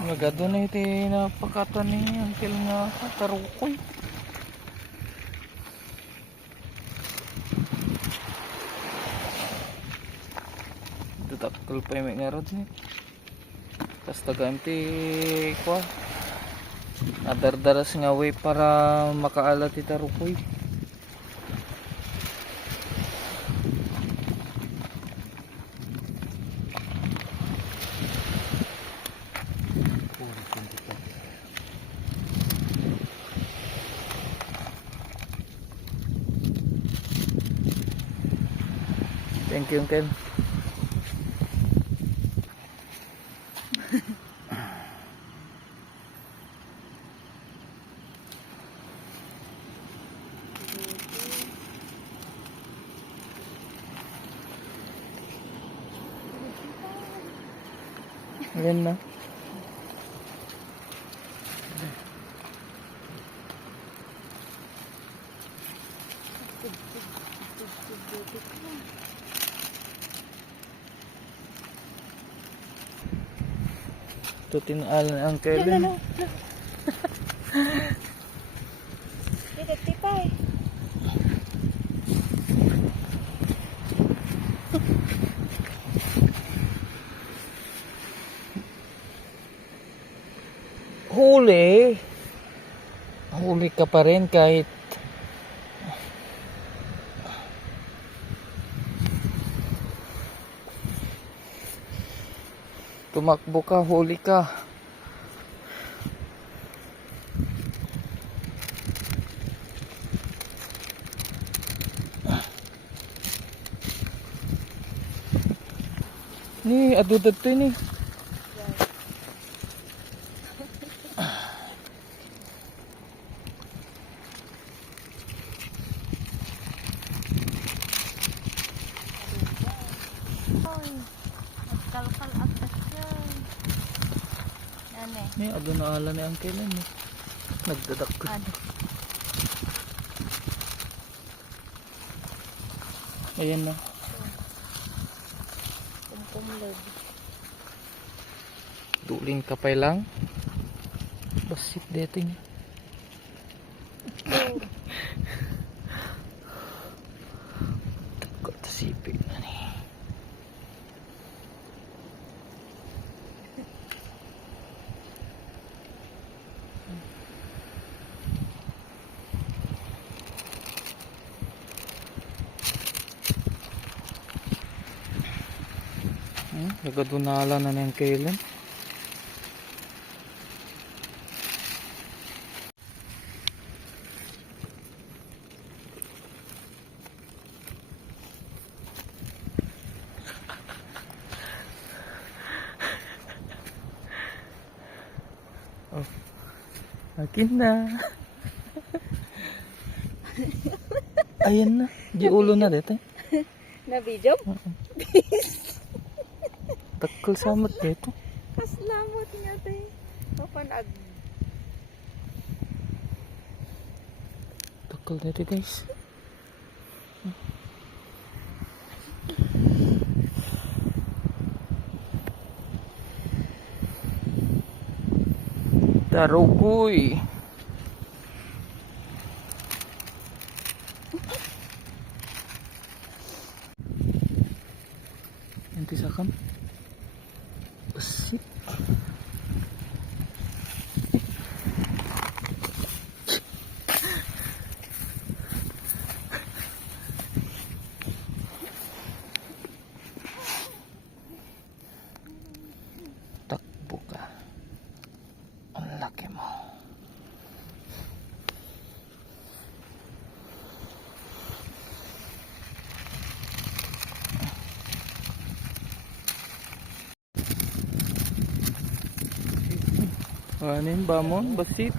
Magado na iti napakatan ni angkel nga tarukoy. Tutakol pa yung may ngarod niya. Tapos tagam ti kwa. Nadardaras nga way para makaalat ti tarukoy. Thank you, Ken. Ayan na. Ito tinaal ang kailan. Tipay. Huli. Huli ka pa rin kahit tumakbo ka, huli ka. Ni adudad to ni. Kalkal atas yan. Ano Ni ado na ala ni ang kailan ni. Nagdadak ko. Ano? Ayan na. Kumpumlog. Duling kapay lang. Basit dating. Takot sipin na ni. Nagadunala na ng kailan. Oh, akin na. Ayan na. Di ulo na dito. Na video? Takol samot dito. Kaslamot niya tayo. Papanag. Takol dito guys. Tarukoy. Nanti sakam. Sip. Takbo ka. Ang laki mo. Anin, bamon, basit.